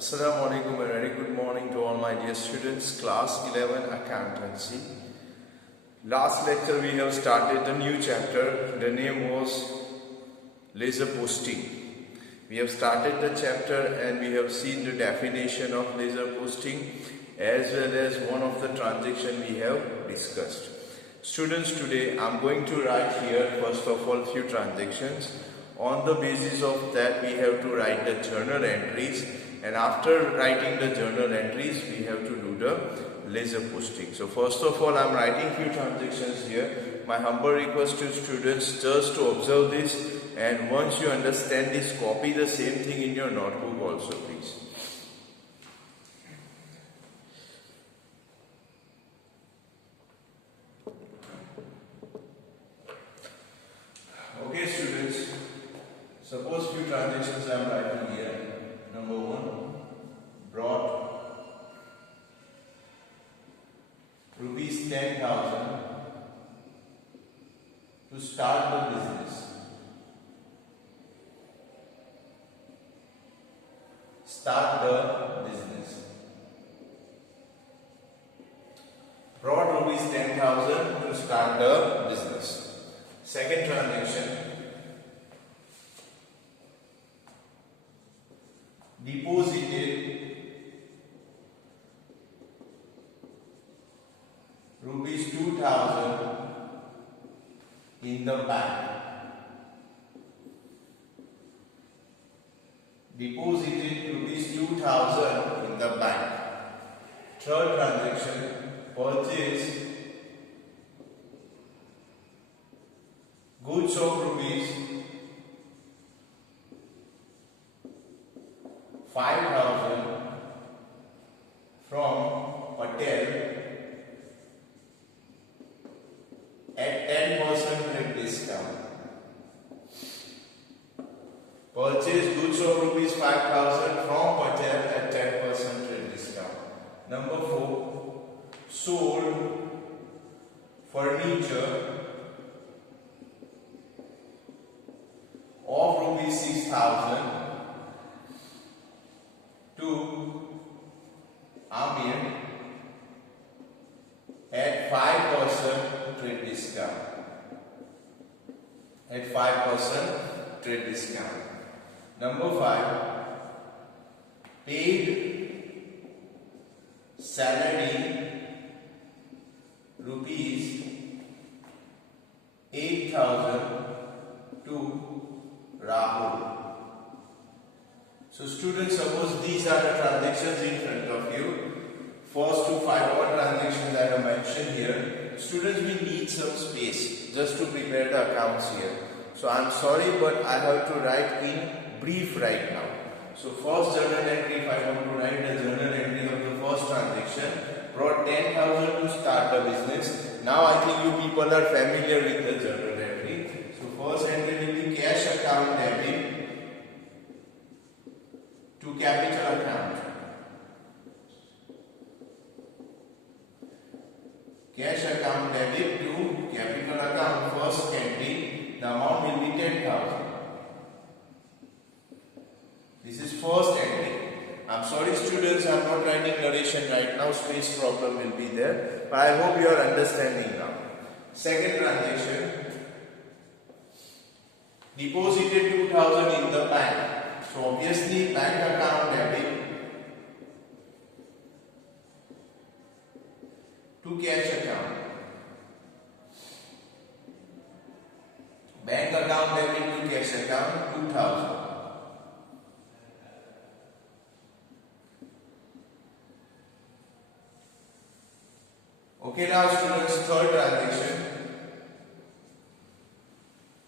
Assalamu alaikum, a very good morning to all my dear students, class 11 accountancy. Last lecture we have started a new chapter. The name was laser posting. We have started the chapter and we have seen the definition of laser posting as well as one of the transactions we have discussed. Students, today I am going to write here first of all few transactions. On the basis of that we have to write the journal entries, and after writing the journal entries we have to do the laser posting. So first of all I am writing few transactions here. My humble request to students just to observe this, and once you understand this, copy the same thing in your notebook also, please. Okay students, suppose few transactions I am writing here. Number 1, brought rupees 10,000 to start the business. Start the business. Brought rupees 10,000 to start the business. Second transaction, deposited rupees 2,000 in the bank. Deposited rupees 2,000 in the bank. Third transaction, purchase goods of rupees 5,000 from Patel at 10% rate discount. Purchase goods of rupees 5,000 from Patel at 10% rate discount. Number 4, sold furniture of rupees 6,000 to Amir at 5% trade discount. At 5% trade discount. Number 5, paid salary rupees 8,000 to Rahul. So students, suppose these are the transactions in front of you. First to 5 more transactions I have mentioned here. Students, we need some space just to prepare the accounts here. So I am sorry, but I have to write in brief right now. So first journal entry, if I want to write the journal entry of the first transaction, brought 10,000 to start the business. Now I think you people are familiar with the journal entry. So first entry will be cash account debit to capital account. Cash account debit to capital account. First entry, the amount will be 10,000. This is first entry. I'm sorry students, I'm not writing narration right now, space problem will be there, but I hope you are understanding now. Second transaction, deposited 2,000 in the bank. So obviously bank account debit to cash account. Bank account debit to cash account 2,000. Okay, now students, third transaction.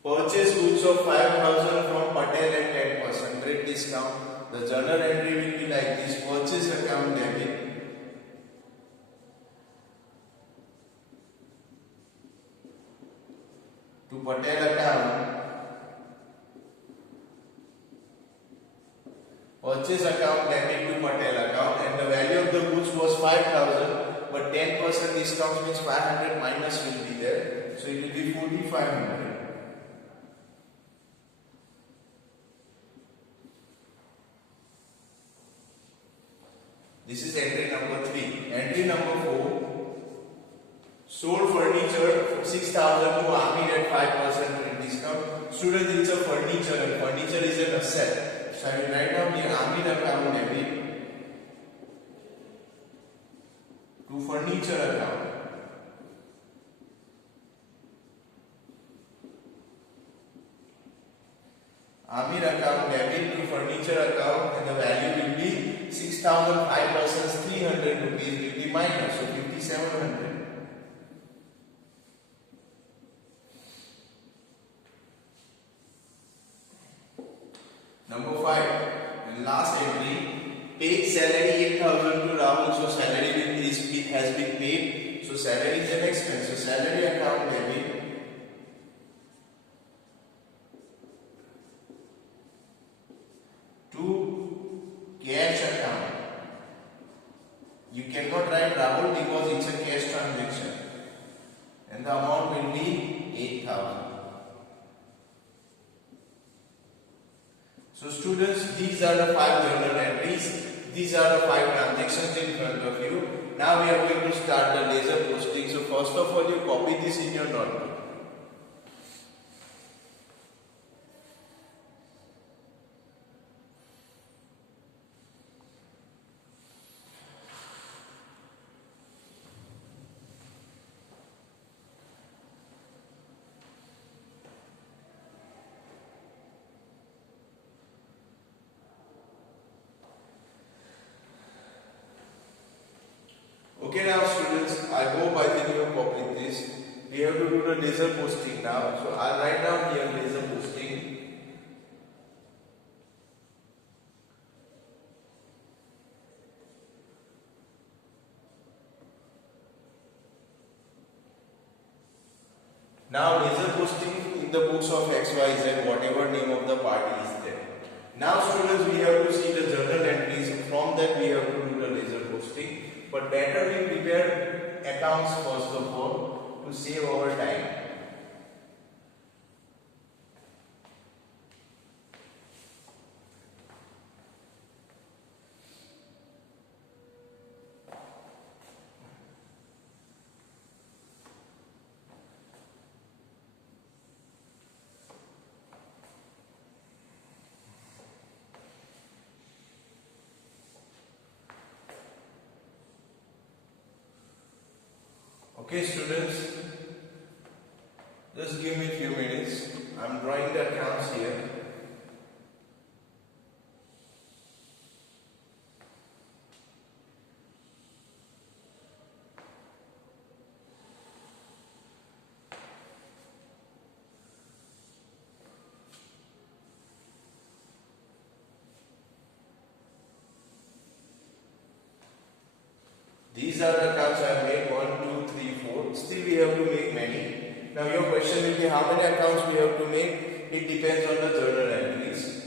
Purchase goods of 5,000 from Patel at 10% rate discount. The journal entry will be like this: purchase account debit to Patel account. Purchase account debit to Patel account, and the value of the goods was 5,000, but 10% discount means 500 minus will be there, so it will be 4,500. This is entry number 3. Entry number 4. Sold furniture for 6,000 to Amir at 5% discount. Students, it's a furniture and furniture is an asset. So I will write down the Amir account debit to furniture account. Amir account debit to furniture account, and the value will be 6,000, 5% 300 rupees will be minus, so 5,700. Number 5, and last entry, paid salary 8,000 to Rahul, so salary has been paid, so salary is an expense, so salary account debit to cash account. You cannot write Rahul because it's a cash transaction, and the amount will be 8,000. So students, these are the 5 journal entries. These are the 5 transactions in front of you. Now we are going to start the laser posting. So first of all, you copy this in your notebook. Okay, now students, I hope I think you have copied this. We have to do the laser posting now. So I'll write down here laser posting. Now laser posting in the books of XYZ, whatever name of the party is there. Now students, we have to see the journal entries. From that we have to do the laser posting. But better we prepare accounts first of all to save our time. Okay students, just give me a few minutes. I'm drawing the accounts here. These are the accounts I have made, 1, 2, 3, 4. Still we have to make many. Now your question will be how many accounts we have to make? It depends on the journal entries.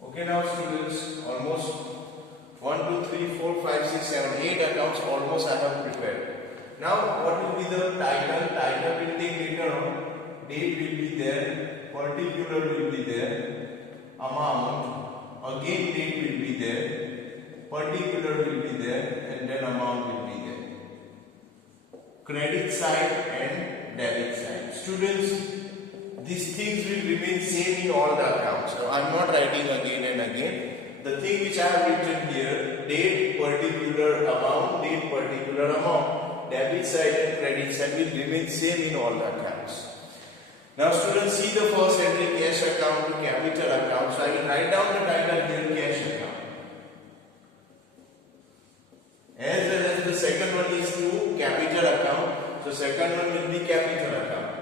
Okay, now students, almost 1, 2, 3, 4, 5, 6, 7, 8 accounts almost I have prepared. Now what will be the title? Title will take later on. Date will be there, particular will be there, amount, again date will be there, particular will be there, and then amount will be there. Credit side and debit side. Students, these things will remain same in all the accounts. So I am not writing again and again. The thing which I have written here, date, particular amount, date, particular amount, debit side and credit side will remain same in all the accounts. Now students, see the first entry, cash account to capital account. So I will write down the title here, cash account. As well as the second one is to capital account. So second one will be capital account.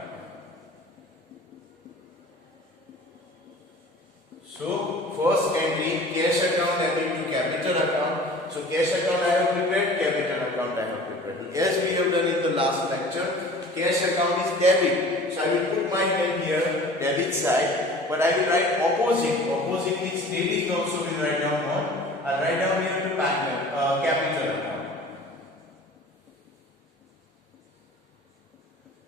So first entry, cash account debit to capital account. So cash account I have prepared, capital account I have prepared. As we have done in the last lecture, cash account is debit. So I will put my hand here, debit side, but I will write opposite. Opposite means debit also will write down on. I'll write down here to capital account.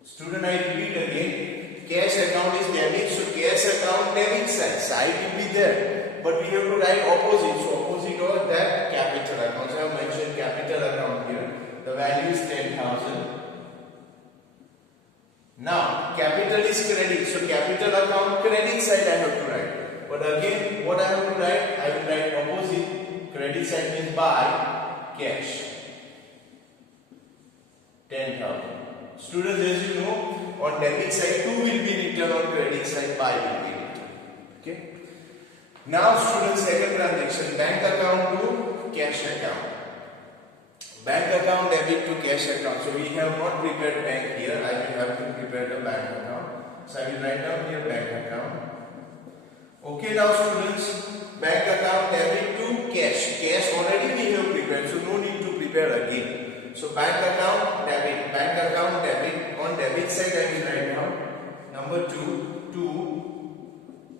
Student, I repeat again. Cash account is debit, so cash account debit side will be there, but we have to write opposite. So opposite of that capital account. So I have mentioned capital account here. The value is 10,000. Now capital is credit, so capital account credit side I have to write. But again, what I have to write? I will write opposite. Credit side means buy cash. 10,000. Students, as you know, on debit side 2 will be written, on credit side 5 will be written. Okay. Now students, second transaction, bank account to cash account. Bank account debit to cash account. So we have not prepared bank here. I will have to prepare the bank account. So I will write down here bank account. Okay, now students, bank account debit to cash. Cash already we have prepared, so no need to prepare again. So bank account debit, on debit side I will write down number 2 to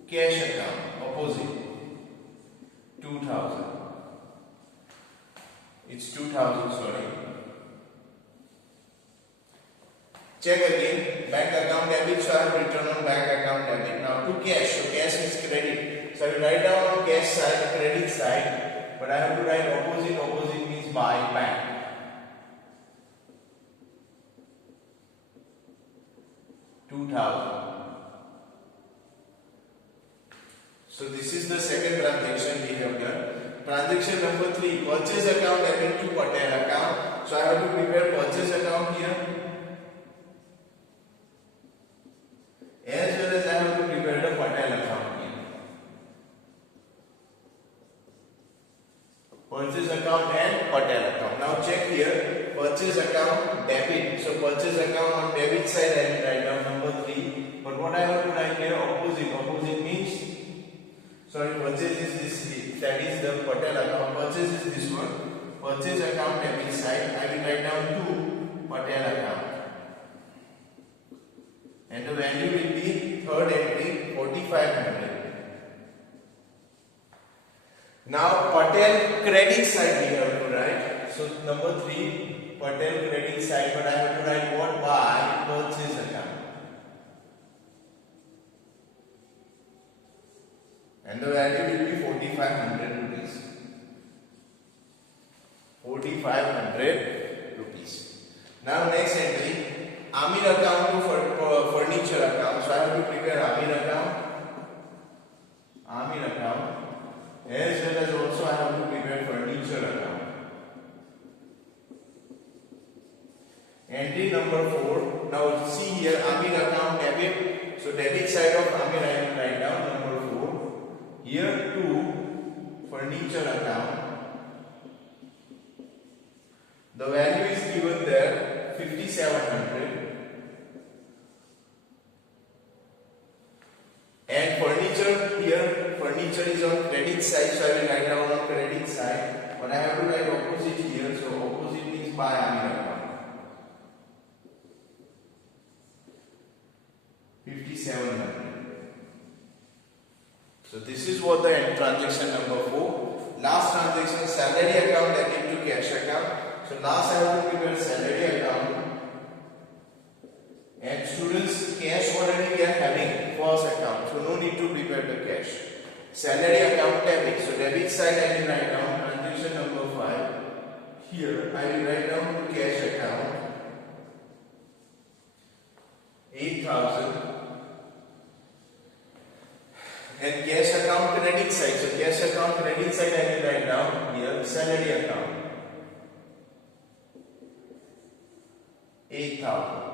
cash account, opposite 2,000. It's 2,000, sorry. Check again, bank account debit, so I have written on bank account debit. Now to cash, so cash is credit. So I will write down on cash side, credit side, but I have to write opposite. Opposite means buy, bank. 2,000. So this is the second transaction we have done. Transaction number 3, purchase account debit to Patel account. So I have to prepare purchase account here, as well as I have to prepare the Patel account here. Purchase account and Patel account. Now check here, purchase account debit. So purchase account on debit side I will write down number 3. But what I have to write here, opposite. Opposite means, sorry, purchase is this, that is the Patel account. Purchase is this one. Purchase account debit side I will write down to Patel account. And the value will be third entry, 4,500. Now Patel credit side we have to write. So number 3, Patel credit side, but I have to write what? By purchase account. And the value will be 4,500 rupees. 4,500 rupees. Now next entry, Amir account to furniture account. So I have to prepare Amir account. Amir account. As well as also I have to prepare furniture account. Entry number 4. Now see here, Amir account debit. So debit side of Amir I will write down number 4. Here to furniture account. The value is given there, 5,700. And furniture here, furniture is on credit side, so I will write down on credit side. But I have to write opposite here, so opposite means by Amir account. 5,700. So this is what the transaction number 4. Last transaction, salary account debit to cash account. So last I have to prepare salary account. And students, cash already we are having first account, so no need to prepare the cash. Salary account debit. So debit side I will write down transaction number 5. Here I will write down to cash account 8,000. And cash account credit side. So cash account credit side I will write down here salary account 8,000.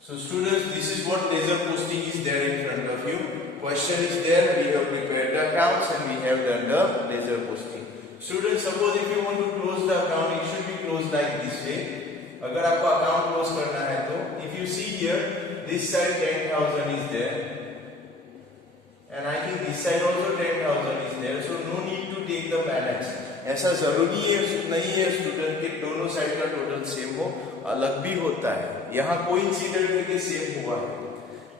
So students, this is what laser posting is there in front of you. Question is there, we have prepared the accounts and we have done the laser posting. Students, suppose if you want to close the account, it should be closed like this way. अगर आपको account close करना है तो if you see here this side 10,000 is there and I think this side also 10,000 is there, so no need to take the balance. ऐसा जरूरी है नहीं है स्टूडेंट के दोनों साइड का टोटल सेम हो, अलग भी होता है। यहाँ कोइंसिडेंट है कि सेम हुआ है।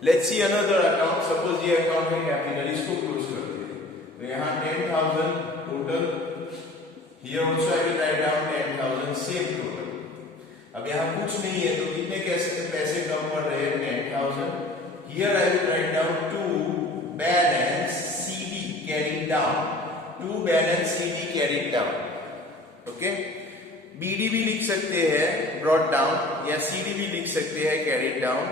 Let's see another account, suppose ये अकाउंट है कैपिटल, इसको क्लोज करते हैं। तो यहाँ 10,000 total, here also I will write down 10,000 same total. अब यहाँ कुछ नहीं है तो कितने कैसे पैसे कम पड़ रहे हैं 10,000। Here I will write down 2 balance CD carried down, 2 balance CD carried down. Okay, BD भी लिख सकते हैं ब्रॉट डाउन, या CD भी लिख सकते हैं carried down.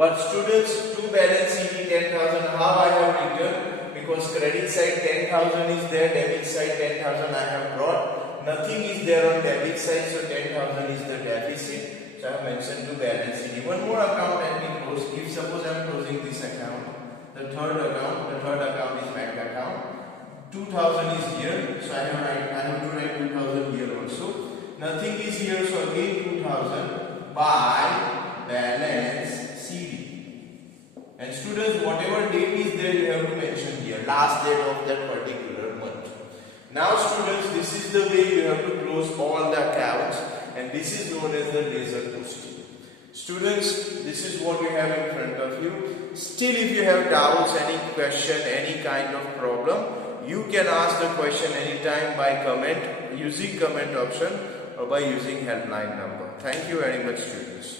But students 2 balance CD 10,000 how I have written, because credit side 10,000 is there, debit side 10,000 I have brought. Nothing is there on debit side, so 10,000 is the deficit. So I have mentioned to balance CD. One more account let me close. If suppose I am closing this account, the third account is bank account. 2,000 is here, so I have to write 2,000 here also. Nothing is here, so again 2,000 by balance CD. And students, whatever date is there, you have to mention here, last date of that particular month. Now students, this is the way you have to close all the accounts, and this is known as the laser posting. Students, this is what you have in front of you. Still, if you have doubts, any question, any kind of problem, you can ask the question anytime by comment, using comment option, or by using helpline number. Thank you very much, students.